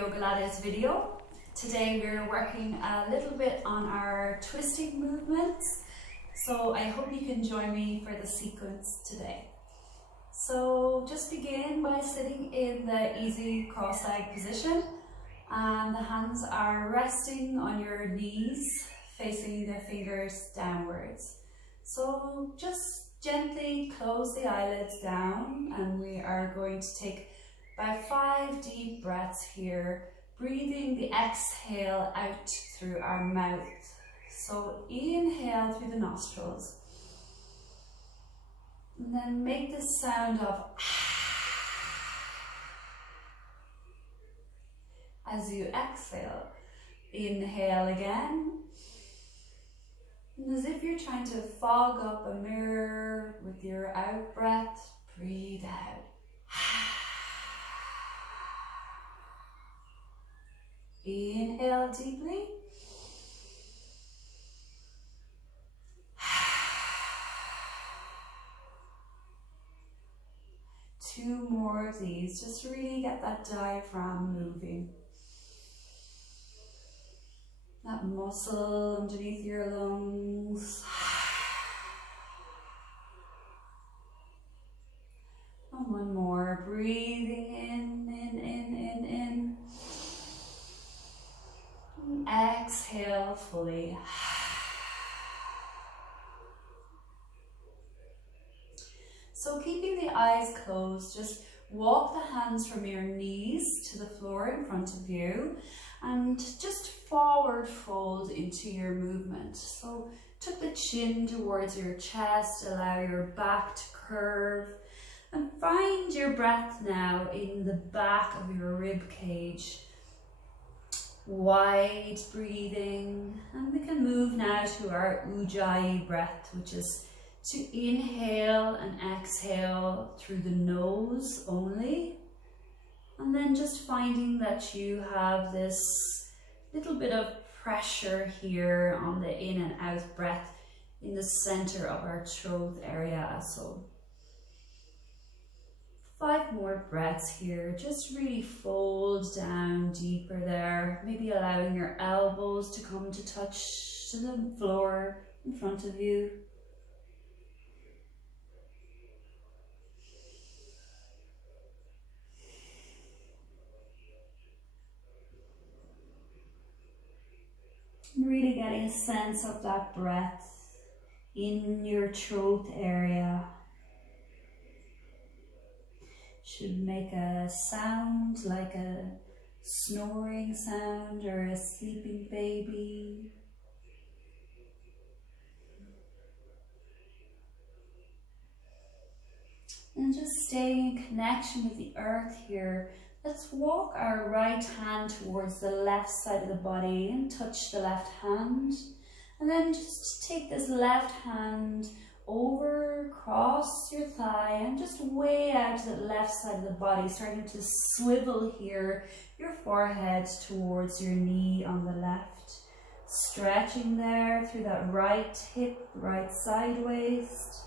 YOGALATES video. Today we're working a little bit on our twisting movements, so I hope you can join me for the sequence today. So just begin by sitting in the easy cross-legged position, and the hands are resting on your knees, facing the fingers downwards. So just gently close the eyelids down, and we are going to take about 5 deep breaths here, breathing the exhale out through our mouth. So inhale through the nostrils, and then make the sound of as you exhale. Inhale again, and as if you're trying to fog up a mirror with your out breath, breathe out. Inhale deeply. Two more of these, just to really get that diaphragm moving. That muscle underneath your lungs. And one more, breathing in. Exhale fully. So keeping the eyes closed, just walk the hands from your knees to the floor in front of you and just forward fold into your movement. So tuck the chin towards your chest, allow your back to curve, and find your breath now in the back of your rib cage. Wide breathing, and we can move now to our Ujjayi breath, which is to inhale and exhale through the nose only, and then just finding that you have this little bit of pressure here on the in and out breath in the center of our throat area. So 5 more breaths here, just really fold down deeper there, maybe allowing your elbows to come to touch to the floor in front of you. Really getting a sense of that breath in your throat area. Should make a sound like a snoring sound or a sleeping baby. And just staying in connection with the earth here, let's walk our right hand towards the left side of the body and touch the left hand. And then just take this left hand over, across your thigh, and just way out to the left side of the body, starting to swivel here, your forehead towards your knee on the left. Stretching there through that right hip, right side waist.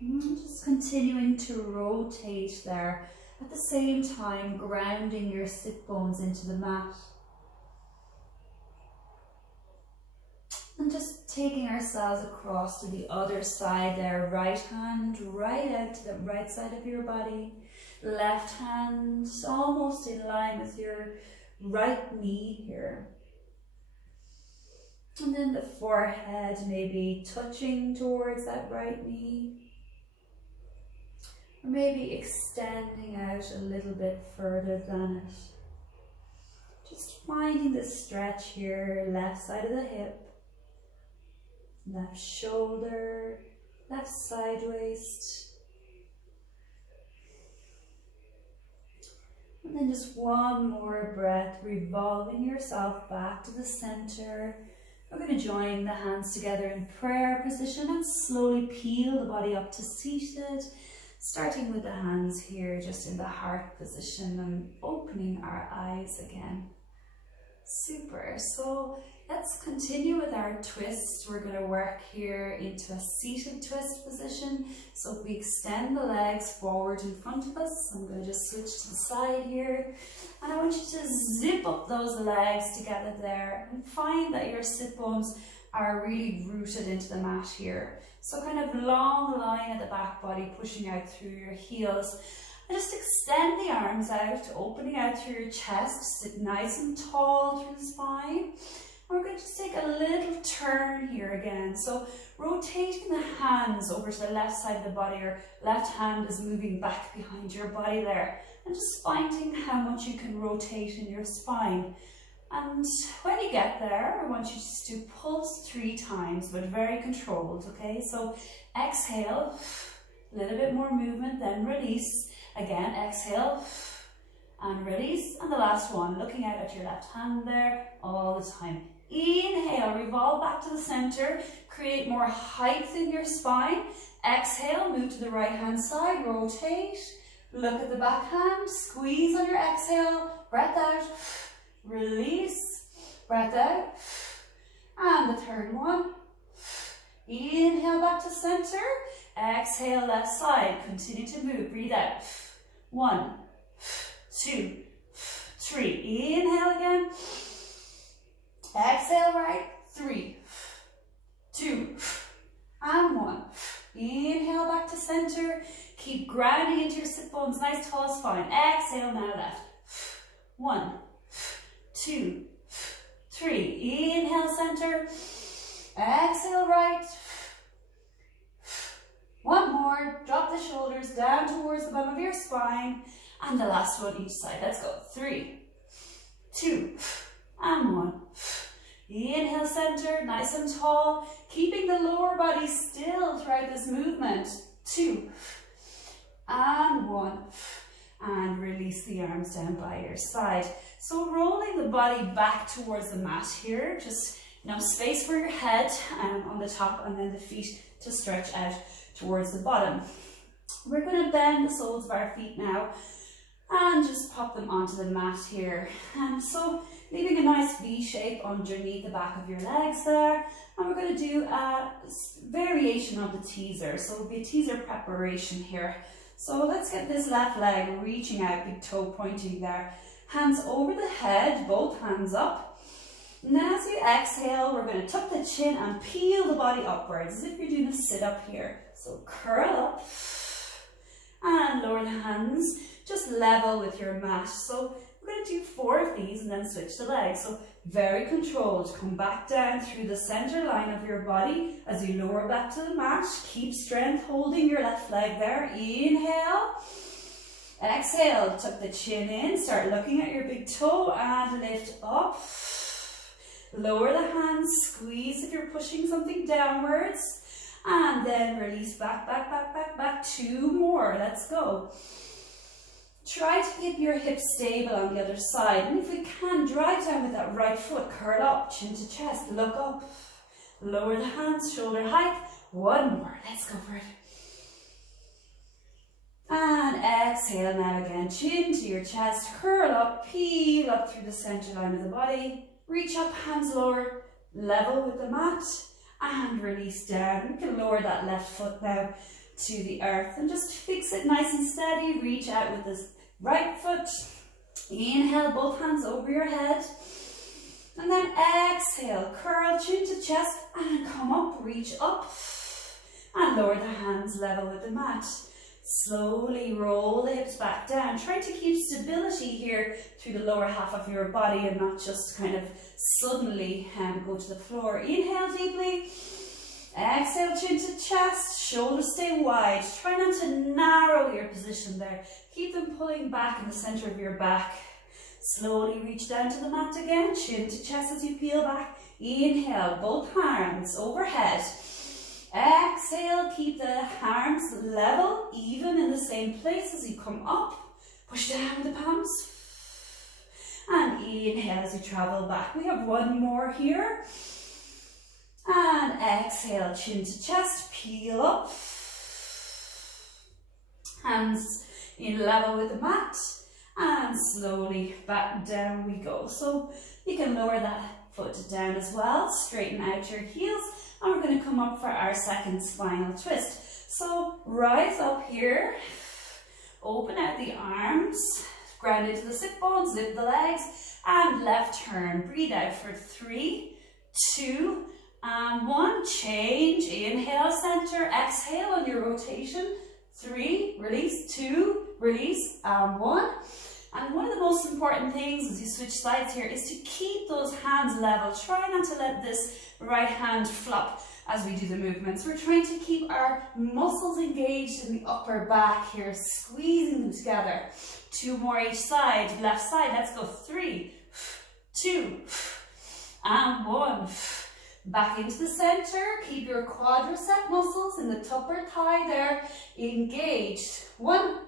And just continuing to rotate there, at the same time grounding your sit bones into the mat. And just taking ourselves across to the other side there, right hand right out to the right side of your body, left hand almost in line with your right knee here. And then the forehead maybe touching towards that right knee, or maybe extending out a little bit further than it. Just finding the stretch here, left side of the hip, left shoulder, left side waist. And then just one more breath, revolving yourself back to the center. We're going to join the hands together in prayer position and slowly peel the body up to seated, starting with the hands here just in the heart position and opening our eyes again. Super. So let's continue with our twist. We're going to work here into a seated twist position. So we extend the legs forward in front of us. I'm going to just switch to the side here. And I want you to zip up those legs together there and find that your sit bones are really rooted into the mat here. So kind of long line at the back body, pushing out through your heels. And just extend the arms out, opening out through your chest. Sit nice and tall through the spine. We're going to just take a little turn here again. So rotating the hands over to the left side of the body, your left hand is moving back behind your body there. And just finding how much you can rotate in your spine. And when you get there, I want you just to pulse 3 times, but very controlled, okay? So exhale, a little bit more movement, then release. Again, exhale and release. And the last one, looking out at your left hand there all the time. Inhale, revolve back to the center, create more height in your spine. Exhale, move to the right hand side, rotate, look at the back hand, squeeze on your exhale, breath out, release, breath out. And the third one, inhale back to center, exhale left side, continue to move, breathe out. 1, 2, 3, inhale again. Exhale right, 3, 2, and 1. Inhale back to center. Keep grounding into your sit bones, nice tall spine. Exhale now left. 1, 2, 3. Inhale center. Exhale right. 1 more. Drop the shoulders down towards the bottom of your spine. And the last one each side. Let's go. 3, 2, and 1. Inhale center, nice and tall, keeping the lower body still throughout this movement. 2, and 1. And release the arms down by your side. So rolling the body back towards the mat here, just enough space for your head on the top, and then the feet to stretch out towards the bottom. We're going to bend the soles of our feet now and just pop them onto the mat here. And so leaving a nice V shape underneath the back of your legs there. And we're going to do a variation of the teaser. So it'll be a teaser preparation here. So let's get this left leg reaching out, big toe pointing there. Hands over the head, both hands up. Now as you exhale, we're going to tuck the chin and peel the body upwards as if you're doing a sit-up here. So curl up and lower the hands, just level with your mat. So we're going to do 4 of these and then switch the legs. So very controlled. Come back down through the center line of your body as you lower back to the mat. Keep strength holding your left leg there. Inhale. Exhale. Tuck the chin in. Start looking at your big toe and lift up. Lower the hands. Squeeze if you're pushing something downwards. And then release back, back, back, back, back. 2 more. Let's go. Try to keep your hips stable on the other side. And if we can, drive down with that right foot. Curl up, chin to chest. Look up. Lower the hands, shoulder height. 1 more. Let's go for it. And exhale now again. Chin to your chest. Curl up, peel up through the center line of the body. Reach up, hands lower. Level with the mat. And release down. We can lower that left foot now to the earth. And just fix it nice and steady. Reach out with this right foot. Inhale, both hands over your head. And then exhale, curl chin to chest and come up, reach up. And lower the hands level with the mat. Slowly roll the hips back down. Try to keep stability here through the lower half of your body and not just kind of suddenly go to the floor. Inhale deeply. Exhale, chin to chest, shoulders stay wide. Try not to narrow your position there. Keep them pulling back in the center of your back. Slowly reach down to the mat again, chin to chest as you peel back. Inhale, both hands overhead. Exhale, keep the arms level, even in the same place as you come up. Push down with the palms. And inhale as you travel back. We have 1 more here. And exhale, chin to chest, peel up. Hands in level with the mat. And slowly back down we go. So you can lower that foot down as well. Straighten out your heels, and we're going to come up for our second spinal twist. So rise up here, open out the arms, ground into the sit bones, lift the legs, and left turn. Breathe out for 3, 2, and 1. Change. Inhale, center. Exhale on your rotation. 3, release. 2, release, and 1. And one of the most important things as you switch sides here is to keep those hands level. Try not to let this right hand flop as we do the movements. We're trying to keep our muscles engaged in the upper back here, squeezing them together. 2 more each side. Left side, let's go. 3, 2, and 1. Back into the center. Keep your quadricep muscles in the upper thigh there engaged. 1.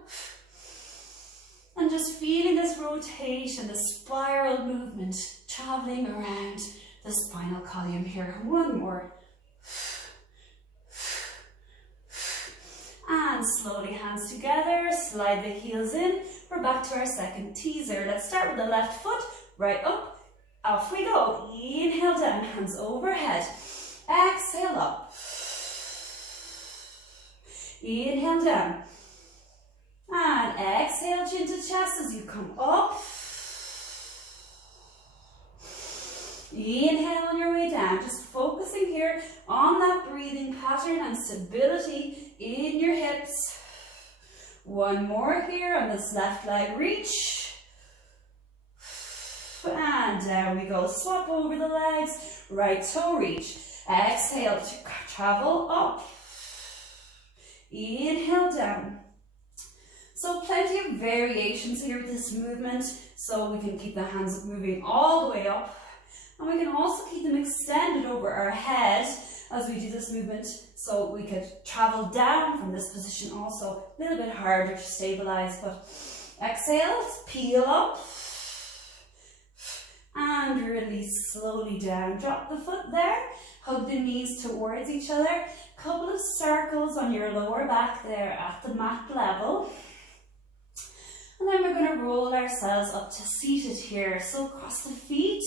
And just feeling this rotation, the spiral movement, traveling around the spinal column here. 1 more. And slowly hands together, slide the heels in. We're back to our second teaser. Let's start with the left foot, right up, off we go. Inhale down, hands overhead. Exhale up. Inhale down. And exhale, chin to chest as you come up. Inhale on your way down, just focusing here on that breathing pattern and stability in your hips. 1 more here on this left leg reach. And down we go, swap over the legs, right toe reach. Exhale to travel up. Inhale down. So plenty of variations here with this movement, so we can keep the hands moving all the way up. And we can also keep them extended over our head as we do this movement, so we could travel down from this position also. A little bit harder to stabilize, but exhale, peel up, and release slowly down. Drop the foot there, hug the knees towards each other. Couple of circles on your lower back there at the mat level. And then we're going to roll ourselves up to seated here. So cross the feet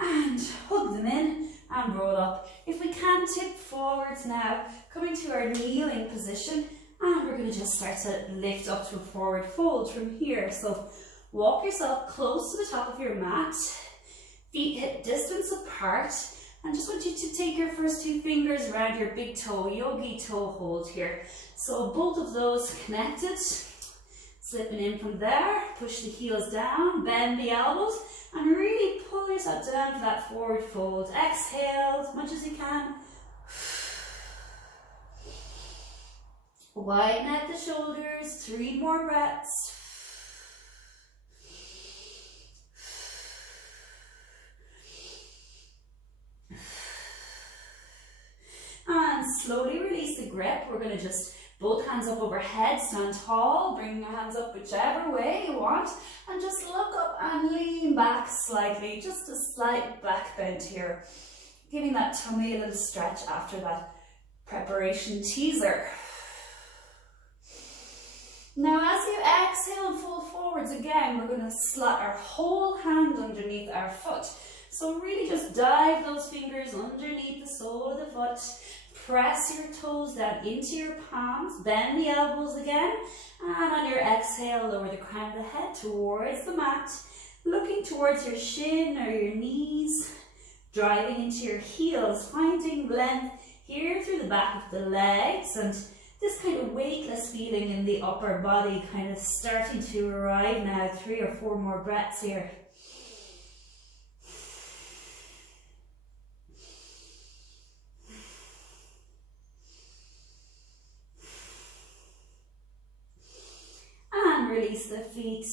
and hug them in and roll up. If we can, tip forwards now, coming to our kneeling position, and we're going to just start to lift up to a forward fold from here. So walk yourself close to the top of your mat, feet hip distance apart, and just want you to take your first 2 fingers around your big toe, yogi toe hold here. So both of those connected. Slipping in from there, push the heels down, bend the elbows, and really pull yourself down to that forward fold. Exhale as much as you can. Widen out the shoulders, 3 more breaths. And slowly release the grip. We're going to just both hands up overhead, stand tall, bring your hands up whichever way you want, and just look up and lean back slightly, just a slight back bend here, giving that tummy a little stretch after that preparation teaser. Now as you exhale and fold forwards again, we're going to slot our whole hand underneath our foot. So really just dive those fingers underneath the sole of the foot. Press your toes down into your palms, bend the elbows again, and on your exhale, lower the crown of the head towards the mat, looking towards your shin or your knees, driving into your heels, finding length here through the back of the legs, and this kind of weightless feeling in the upper body kind of starting to arrive now. 3 or 4 more breaths here. Release the feet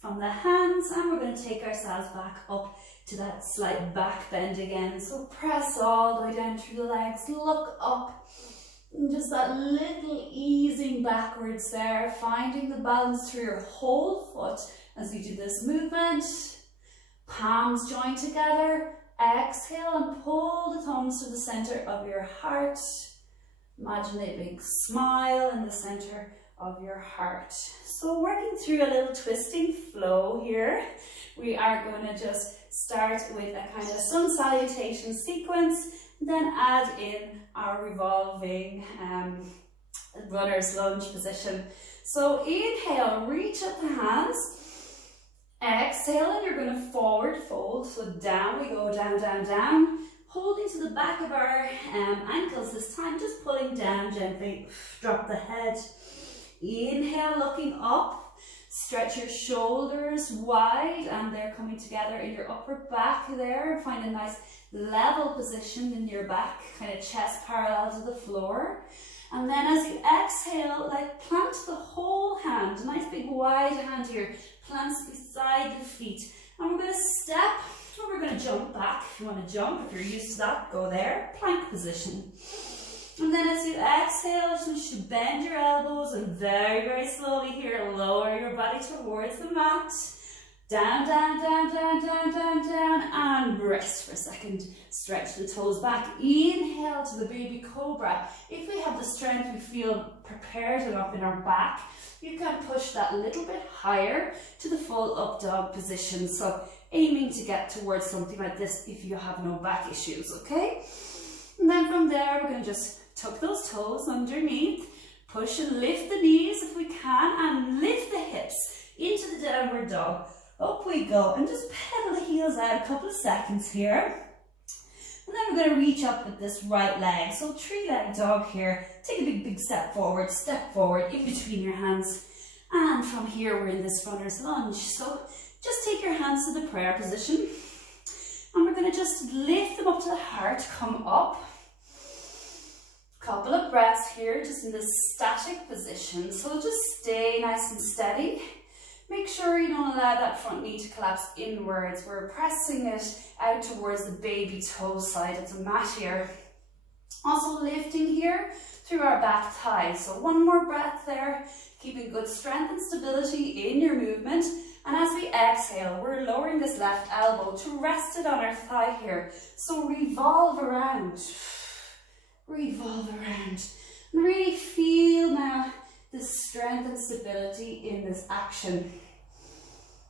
from the hands, and we're going to take ourselves back up to that slight back bend again. So press all the way down through the legs, look up, and just that little easing backwards there, finding the balance through your whole foot as you do this movement. Palms join together, exhale and pull the thumbs to the center of your heart. Imagine a big smile in the center of your heart. So working through a little twisting flow here, we are going to just start with a kind of sun salutation sequence, then add in our revolving runner's lunge position. So inhale, reach up the hands. Exhale, and you're going to forward fold. So down we go, down, down, down. Holding to the back of our ankles this time, just pulling down gently. Drop the head. Inhale, looking up. Stretch your shoulders wide, and they're coming together in your upper back there. Find a nice level position in your back, kind of chest parallel to the floor. And then as you exhale, like plant the whole hand, a nice big wide hand here, plants beside the feet. And we're going to step, or we're going to jump back. If you want to jump, if you're used to that, go there, plank position. And then as you exhale, just want you to bend your elbows and very, very slowly here, lower your body towards the mat. Down, down, down, down, down, down, down, and rest for a second. Stretch the toes back. Inhale to the baby cobra. If we have the strength, we feel prepared enough in our back, you can push that a little bit higher to the full up dog position. So aiming to get towards something like this if you have no back issues, okay? And then from there, we're going to just tuck those toes underneath, push and lift the knees if we can, and lift the hips into the downward dog. Up we go, and just pedal the heels out a couple of seconds here. And then we're going to reach up with this right leg. So 3-leg dog here. Take a big, big step forward in between your hands. And from here, we're in this runner's lunge. So just take your hands to the prayer position. And we're going to just lift them up to the heart, come up. Couple of breaths here, just in this static position. So just stay nice and steady. Make sure you don't allow that front knee to collapse inwards. We're pressing it out towards the baby toe side of the mat here. Also lifting here through our back thighs. So one more breath there, keeping good strength and stability in your movement. And as we exhale, we're lowering this left elbow to rest it on our thigh here. So revolve around. Revolve around. And really feel now the strength and stability in this action.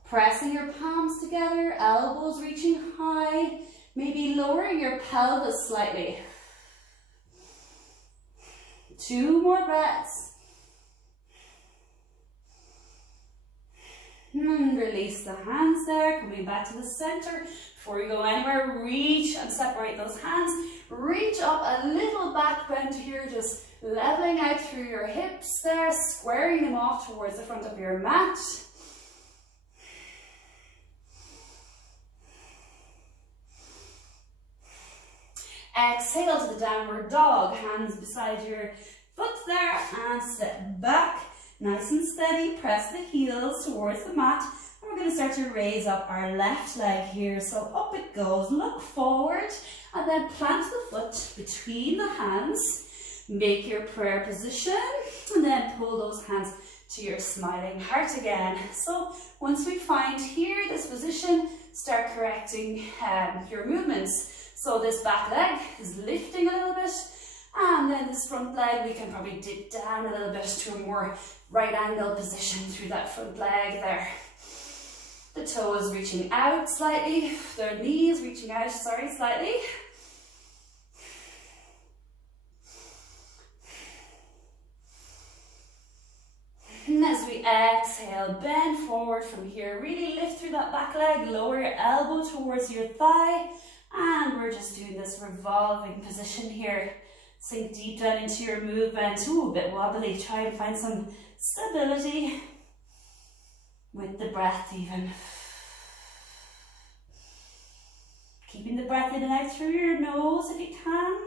Pressing your palms together, elbows reaching high, maybe lowering your pelvis slightly. 2 more breaths. And release the hands there, coming back to the center. Before you go anywhere, reach and separate those hands. Reach up a little back bend here, just leveling out through your hips there, squaring them off towards the front of your mat. Exhale to the downward dog, hands beside your foot there, and step back. Nice and steady, press the heels towards the mat. And we're going to start to raise up our left leg here. So up it goes, look forward, and then plant the foot between the hands. Make your prayer position, and then pull those hands to your smiling heart again. So once we find here this position, start correcting your movements. So this back leg is lifting a little bit, and then this front leg, we can probably dip down a little bit to a more right angle position through that front leg there. The toes reaching out slightly, the knees reaching out, slightly. And as we exhale, bend forward from here. Really lift through that back leg, lower your elbow towards your thigh. And we're just doing this revolving position here. Sink deep down into your movement. Ooh, a bit wobbly. Try and find some stability with the breath even. Keeping the breath in and out through your nose if you can.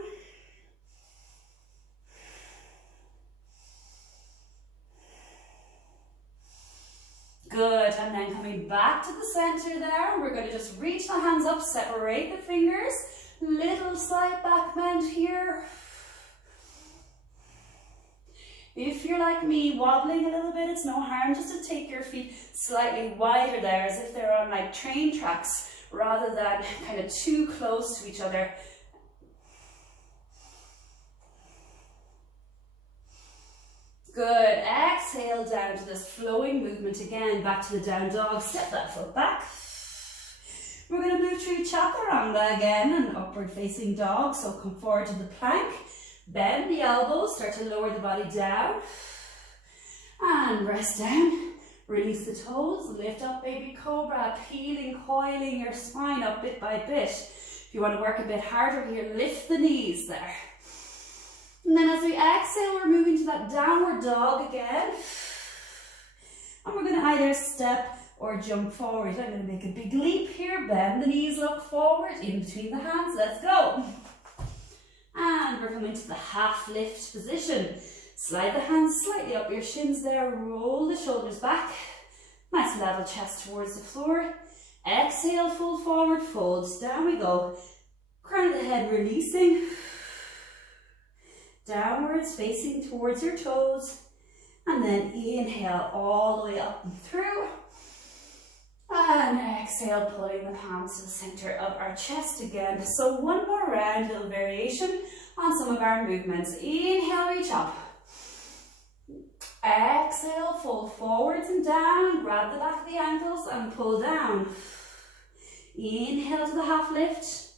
Good, and then coming back to the center there, we're going to just reach the hands up, separate the fingers, little slight back bend here. If you're like me, wobbling a little bit, it's no harm just to take your feet slightly wider there, as if they're on like train tracks, rather than kind of too close to each other. Good, exhale down to this flowing movement again, back to the down dog, step that foot back. We're going to through Chaturanga again, an upward facing dog. So come forward to the plank, bend the elbows, start to lower the body down, and rest down. Release the toes, lift up baby cobra, peeling, coiling your spine up bit by bit. If you want to work a bit harder here, lift the knees there. And then as we exhale, we're moving to that downward dog again. And we're going to either step or jump forward. I'm going to make a big leap here, bend the knees, look forward, in between the hands, let's go. And we're coming to the half lift position. Slide the hands slightly up your shins there, roll the shoulders back. Nice level chest towards the floor. Exhale, fold forward, fold, down we go. Crown of the head releasing. Downwards, facing towards your toes. And then inhale all the way up and through. And exhale, pulling the palms to the center of our chest again. So one more round, little variation on some of our movements. Inhale, reach up. Exhale, fold forwards and down, grab the back of the ankles and pull down. Inhale to the half lift.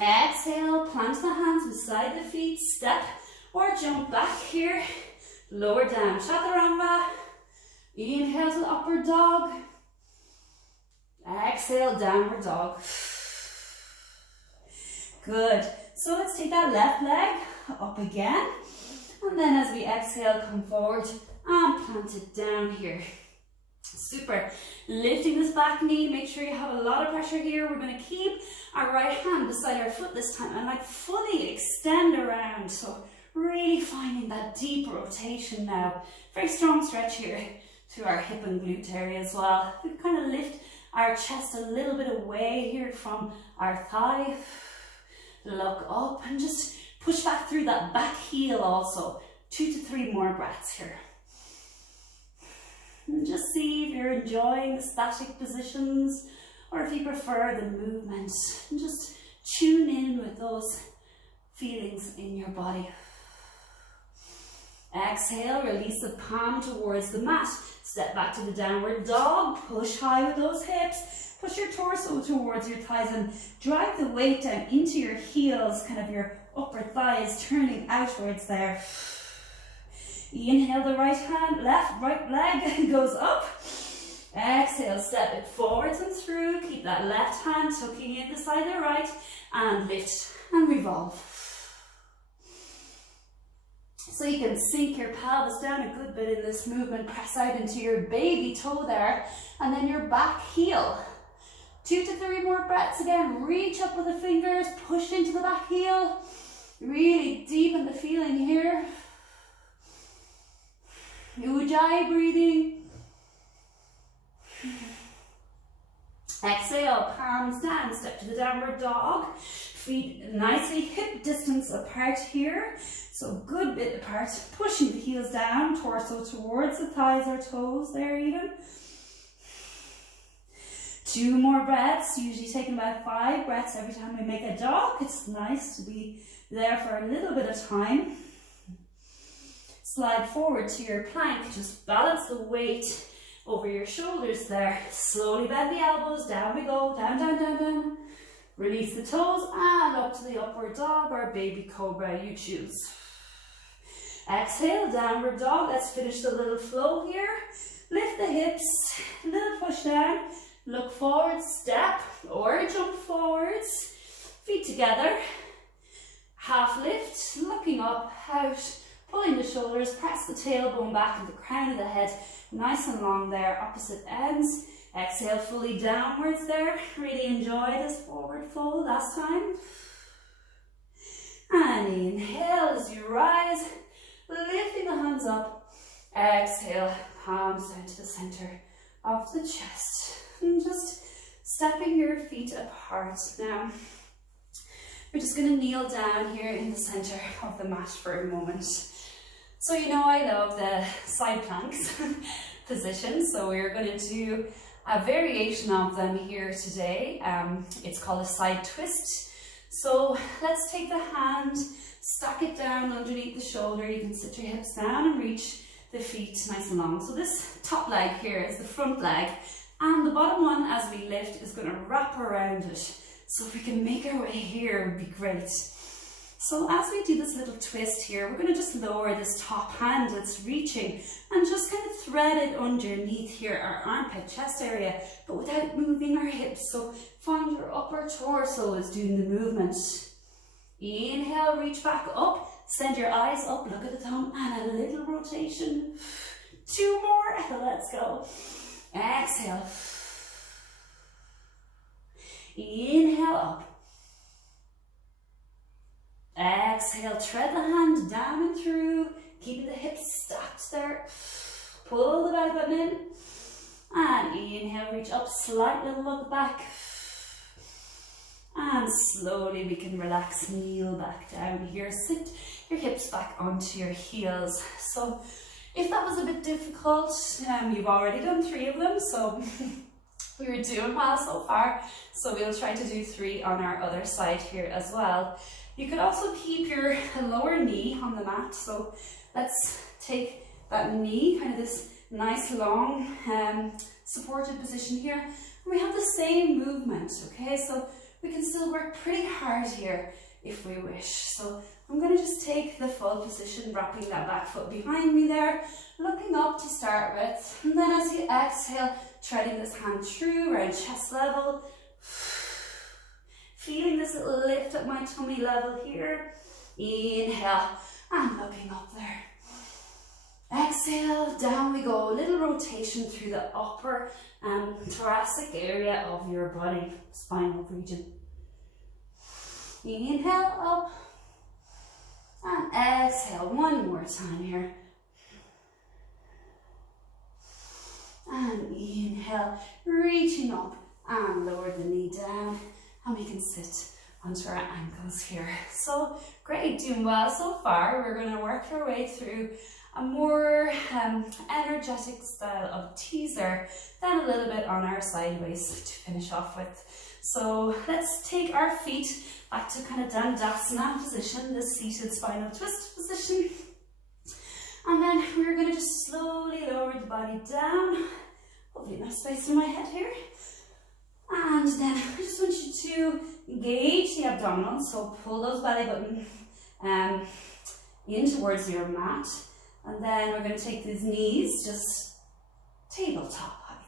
Exhale, plant the hands beside the feet, step or jump back here. Lower down, Chaturanga. Inhale to the upward dog. Exhale, downward dog. Good. So let's take that left leg up again. And then as we exhale, come forward and plant it down here. Super. Lifting this back knee, make sure you have a lot of pressure here. We're going to keep our right hand beside our foot this time and like fully extend around. So really finding that deep rotation now. Very strong stretch here to our hip and glute area as well. We kind of lift our chest a little bit away here from our thigh. Look up and just push back through that back heel also. 2 to 3 more breaths here. And just see if you're enjoying the static positions or if you prefer the movement. And just tune in with those feelings in your body. Exhale, release the palm towards the mat. Step back to the downward dog. Push high with those hips. Push your torso towards your thighs and drive the weight down into your heels, kind of your upper thighs turning outwards there. Inhale the right hand, right leg goes up. Exhale, step it forwards and through. Keep that left hand tucking in beside the right and lift and revolve. So you can sink your pelvis down a good bit in this movement. Press out into your baby toe there and then your back heel. 2 to 3 more breaths again. Reach up with the fingers, push into the back heel. Really deepen the feeling here. Ujjayi breathing. Exhale, palms down, step to the downward dog. Feet nicely hip distance apart here. So good bit apart, pushing the heels down, torso towards the thighs or toes there even. 2 more breaths, usually taking about 5 breaths every time we make a dog. It's nice to be there for a little bit of time. Slide forward to your plank, just balance the weight over your shoulders there. Slowly bend the elbows, down we go, down, down, down, down. Release the toes and up to the upward dog or baby cobra, you choose. Exhale, downward dog. Let's finish the little flow here. Lift the hips, little push down. Look forward, step or jump forwards. Feet together. Half lift, looking up, out, pulling the shoulders, press the tailbone back and the crown of the head. Nice and long there, opposite ends. Exhale fully downwards there. Really enjoy this forward fold last time. And inhale as you rise, lifting the hands up. Exhale, palms down to the center of the chest. And just stepping your feet apart now. We're just going to kneel down here in the center of the mat for a moment. So you know I love the side planks position, so we're going to do a variation of them here today. It's called a side twist. So let's take the hand, stack it down underneath the shoulder. You can sit your hips down and reach the feet nice and long. So this top leg here is the front leg. And the bottom one, as we lift, is going to wrap around it. So if we can make our way here, it would be great. So as we do this little twist here, we're going to just lower this top hand that's reaching and just kind of thread it underneath here, our armpit, chest area, but without moving our hips. So find your upper torso is doing the movement. Inhale, reach back up, send your eyes up, look at the thumb, and a little rotation. 2 more, let's go. Exhale. Inhale up. Exhale, tread the hand down and through, keeping the hips stacked there. Pull the belly button in. And inhale, reach up, slight little look back. And slowly we can relax, kneel back down here. Sit your hips back onto your heels. So if that was a bit difficult, you've already done 3 of them, so we were doing well so far. So we'll try to do 3 on our other side here as well. You could also keep your lower knee on the mat. So let's take that knee, kind of this nice long supported position here. And we have the same movement, okay? So we can still work pretty hard here if we wish. So I'm going to just take the full position, wrapping that back foot behind me there, looking up to start with. And then as you exhale, treading this hand through around chest level. Feeling this little lift at my tummy level here. Inhale, and looking up there. Exhale, down we go. A little rotation through the upper thoracic area of your body, spinal region. Inhale, up. And exhale, one more time here. And inhale, reaching up and lower the knee down. And we can sit onto our ankles here. So great, doing well so far. We're going to work our way through a more energetic style of teaser, then a little bit on our sideways to finish off with. So let's take our feet back to kind of Dandasana position, the seated spinal twist position. And then we're going to just slowly lower the body down. Hopefully enough space in my head here. And then I just want you to engage the abdominals, so pull those belly button in towards your mat. And then we're going to take these knees just tabletop height.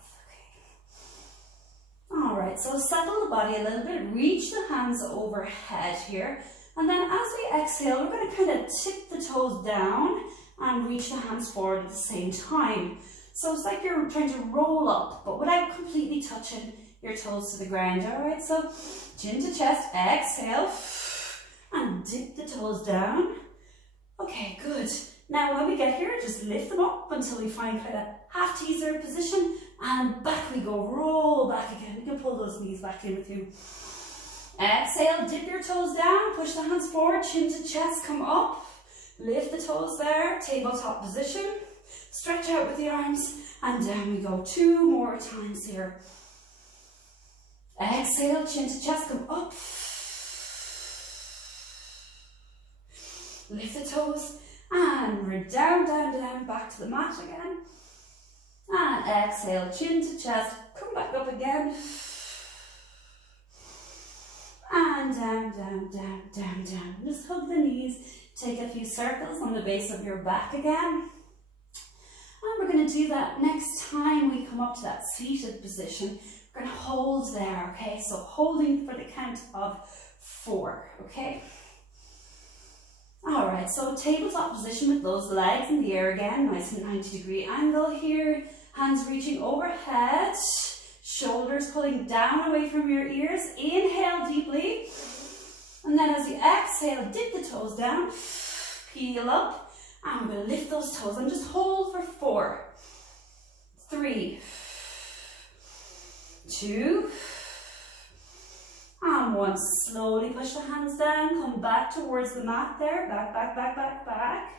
Okay. Alright, so settle the body a little bit, reach the hands overhead here. And then as we exhale, we're going to kind of tip the toes down and reach the hands forward at the same time. So it's like you're trying to roll up, but without completely touching your toes to the ground. Alright, so chin to chest, exhale, and dip the toes down. Okay, good. Now when we get here, just lift them up until we find kind of half teaser position, and back we go, roll back again. You can pull those knees back in with you. Exhale, dip your toes down, push the hands forward, chin to chest, come up, lift the toes there, tabletop position, stretch out with the arms, and down we go. 2 more times here. Exhale, chin to chest, come up. Lift the toes, and we're down, down, down, back to the mat again. And exhale, chin to chest, come back up again. And down, down, down, down, down. Just hug the knees, take a few circles on the base of your back again. And we're going to do that next time we come up to that seated position. We're going to hold there, okay? So holding for the count of 4, okay? All right, so tabletop position with those legs in the air again, nice 90-degree angle here. Hands reaching overhead, shoulders pulling down away from your ears. Inhale deeply. And then as you exhale, dip the toes down, peel up, and we're going to lift those toes and just hold for 4, 3, 2, and 1. Slowly push the hands down, come back towards the mat there, back, back, back, back, back,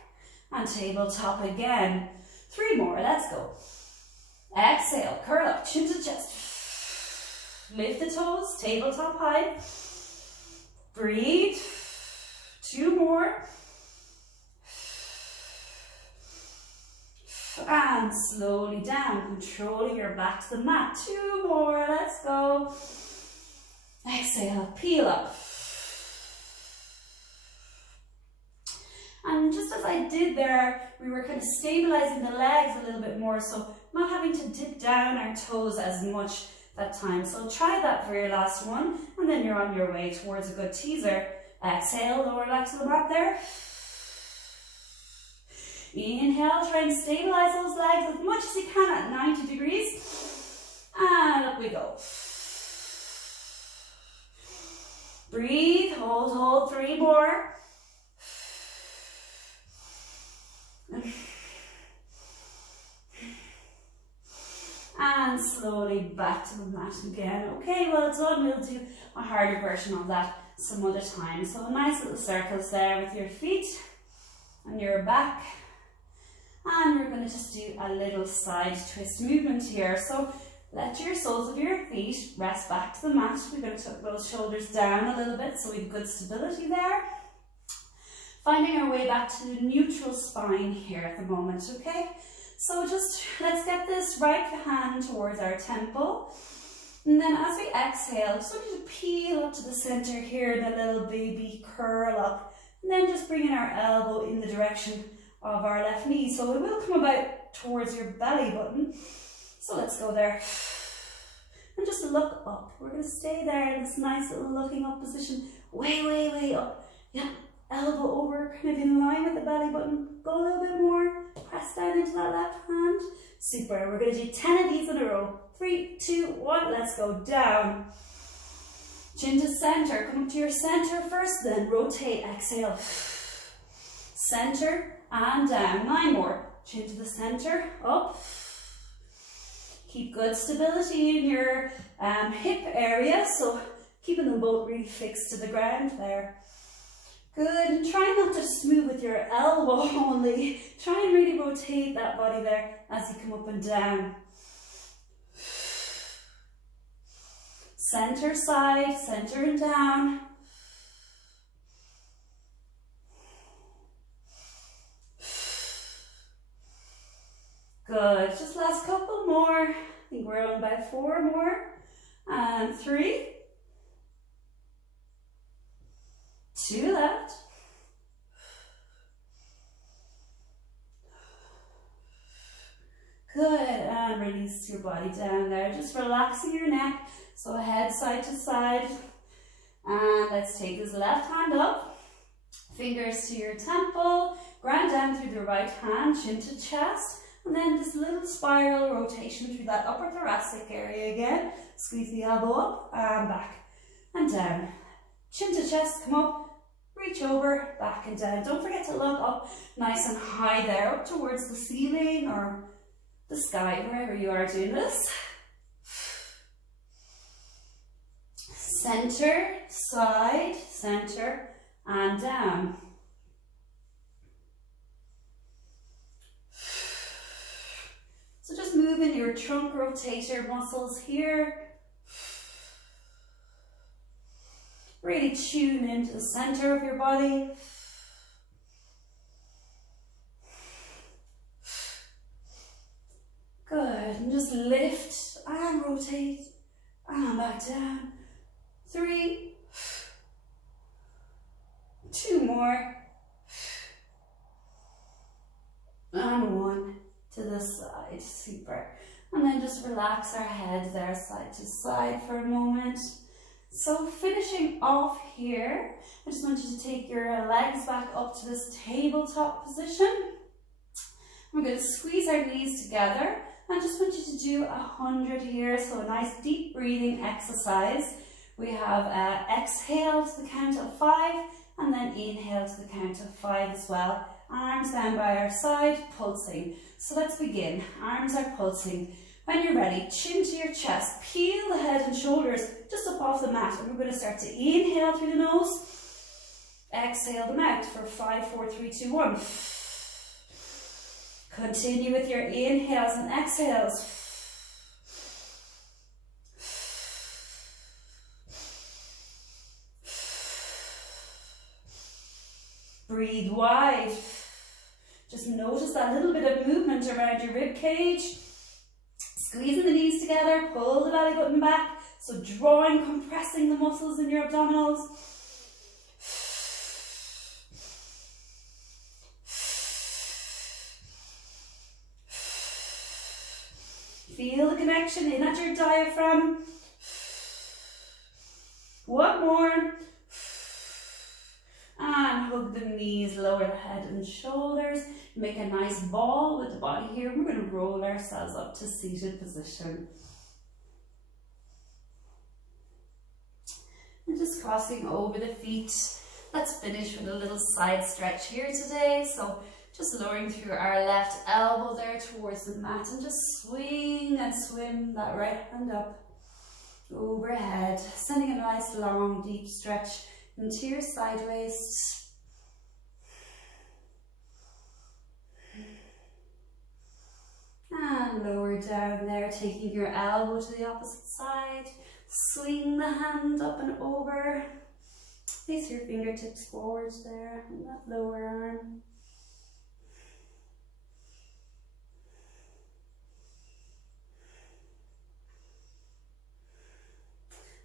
and tabletop again. 3 more, let's go. Exhale, curl up, chin to chest. Lift the toes, tabletop high. Breathe. 2 more. And slowly down, controlling your back to the mat. 2 more, let's go. Exhale, peel up. And just as I did there, we were kind of stabilizing the legs a little bit more, so not having to dip down our toes as much that time. So try that for your last one, and then you're on your way towards a good teaser. Exhale, lower back to the mat there. Inhale, try and stabilize those legs as much as you can at 90 degrees. And up we go. Breathe, hold, hold, 3 more. And slowly back to the mat again. Okay, well done. We'll do a harder version of that some other time. So nice little circles there with your feet and your back. And we're going to just do a little side twist movement here. So let your soles of your feet rest back to the mat. We're going to tuck those shoulders down a little bit so we have good stability there. Finding our way back to the neutral spine here at the moment, okay? So just let's get this right hand towards our temple. And then as we exhale, just want you to peel up to the center here in a little baby curl up. And then just bringing our elbow in the direction of our left knee. So it will come about towards your belly button. So let's go there. And just look up. We're going to stay there in this nice little looking up position. Way, way, way up. Yeah. Elbow over, kind of in line with the belly button. Go a little bit more. Press down into that left hand. Super. We're going to do 10 of these in a row. 3, 2, 1. Let's go down. Chin to center. Come up to your center first, then rotate. Exhale. Center and down. 9 more. Chin to the center. Up. Keep good stability in your hip area. So keeping them both really fixed to the ground there. Good, and try not to just move with your elbow only. Try and really rotate that body there as you come up and down. Center side, center and down. Good, just last couple more. I think we're on about 4 more. And 3. 2 left. Good, and release your body down there. Just relaxing your neck. So head side to side. And let's take this left hand up. Fingers to your temple. Ground down through the right hand, chin to chest. And then this little spiral rotation through that upper thoracic area again. Squeeze the elbow up and back and down. Chin to chest, come up. Reach over, back and down. Don't forget to look up nice and high there, up towards the ceiling or the sky, wherever you are doing this. Center, side, center, and down. So just moving your trunk rotator muscles here. Really tune into the center of your body. Good, and just lift and rotate and back down. 3, 2 more, and 1 to the side. Super. And then just relax our heads there side to side for a moment. So finishing off here, I just want you to take your legs back up to this tabletop position. We're going to squeeze our knees together. I just want you to do 100 here, so a nice deep breathing exercise. We have exhale to the count of 5 and then inhale to the count of 5 as well. Arms down by our side, pulsing. So let's begin. Arms are pulsing. When you're ready, chin to your chest, peel the head and shoulders just up off the mat. And we're going to start to inhale through the nose, exhale the mouth for 5, 4, 3, 2, 1. Continue with your inhales and exhales. Breathe wide. Just notice that little bit of movement around your rib cage. Squeezing the knees together, pull the belly button back. So drawing, compressing the muscles in your abdominals. Feel the connection in at your diaphragm. One more. And hug the knees, lower the head and shoulders. Make a nice ball with the body here. We're going to roll ourselves up to seated position. And just crossing over the feet. Let's finish with a little side stretch here today. So just lowering through our left elbow there towards the mat and just swing and swim that right hand up overhead. Sending a nice long deep stretch into your side waist. And lower down there, taking your elbow to the opposite side. Swing the hand up and over. Place your fingertips forwards there on that lower arm.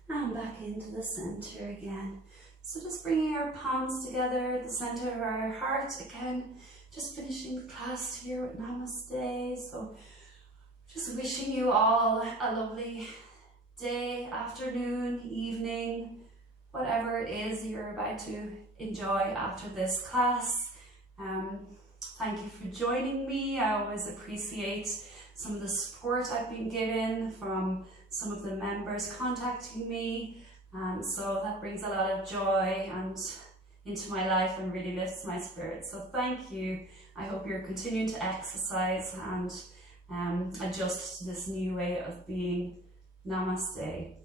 And back into the center again. So just bringing our palms together at the center of our heart again. Just finishing the class here with Namaste. So just wishing you all a lovely day, afternoon, evening, whatever it is you're about to enjoy after this class. Thank you for joining me. I always appreciate some of the support I've been given from some of the members contacting me. So that brings a lot of joy and into my life and really lifts my spirit. So thank you. I hope you're continuing to exercise and adjust to this new way of being. Namaste.